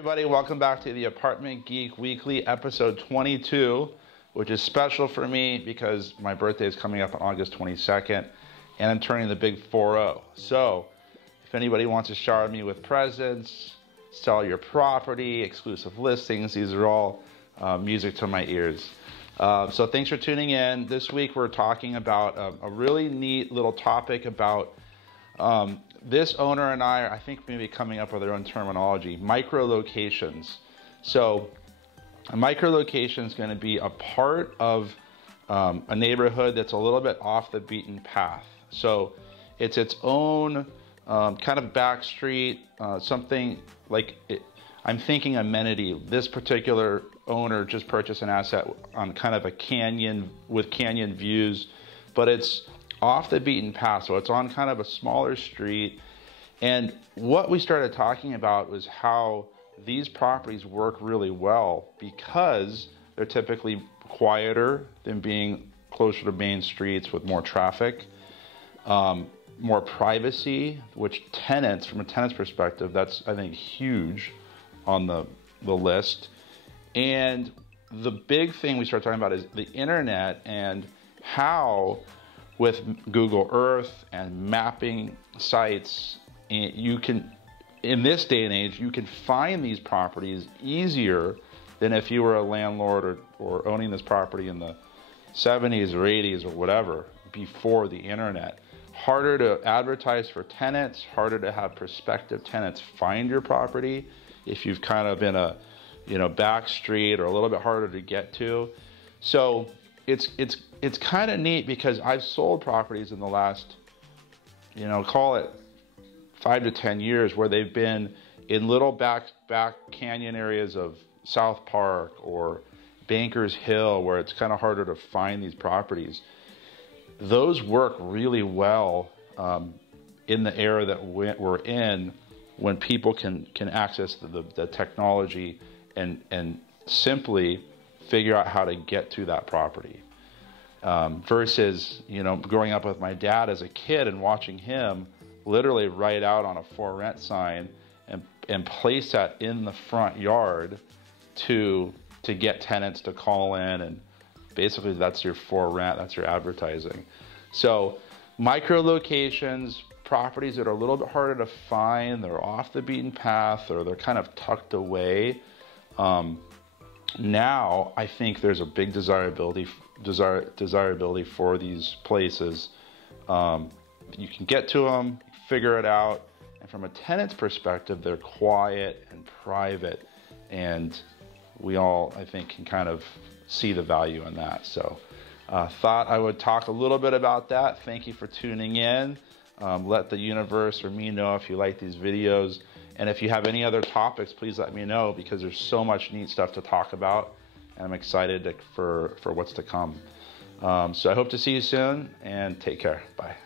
Everybody, welcome back to the Apartment Geek Weekly, episode 22, which is special for me because my birthday is coming up on August 22nd, and I'm turning the big 4-0. So, if anybody wants to shower me with presents, sell your property, exclusive listings, these are all music to my ears. So thanks for tuning in. This week we're talking about a really neat little topic about this owner and I think maybe coming up with their own terminology, micro locations. So a micro location is going to be a part of a neighborhood that's a little bit off the beaten path. So it's its own kind of back street, something like I'm thinking amenity. This particular owner just purchased an asset on kind of a canyon with canyon views, but it's off the beaten path, so it's on kind of a smaller street. And what we started talking about was how these properties work really well because they're typically quieter than being closer to main streets with more traffic, more privacy, which tenants, from a tenant's perspective, that's, I think, huge on the list. And the big thing we start talking about is the internet and how with Google Earth and mapping sites, you can, in this day and age, you can find these properties easier than if you were a landlord or owning this property in the 70s or 80s or whatever, before the internet. Harder to advertise for tenants, harder to have prospective tenants find your property if you've kind of in a back street or a little bit harder to get to. So it's kind of neat because I've sold properties in the last, call it 5 to 10 years, where they've been in little back canyon areas of South Park or Bankers Hill, where it's kind of harder to find these properties. Those work really well in the era that we're in, when people can access the technology and simply figure out how to get to that property. Versus, growing up with my dad as a kid and watching him literally write out on a for rent sign and place that in the front yard to get tenants to call in, and basically that's your for rent, that's your advertising. So micro locations, properties that are a little bit harder to find, they're off the beaten path, or they're kind of tucked away. Now I think there's a big desirability for these places. You can get to them, figure it out, and from a tenant's perspective, they're quiet and private, and we all, I think, can kind of see the value in that. So thought I would talk a little bit about that. Thank you for tuning in. Let the universe or me know if you like these videos. And if you have any other topics, please let me know, because there's so much neat stuff to talk about, and I'm excited for what's to come. So I hope to see you soon, and take care. Bye.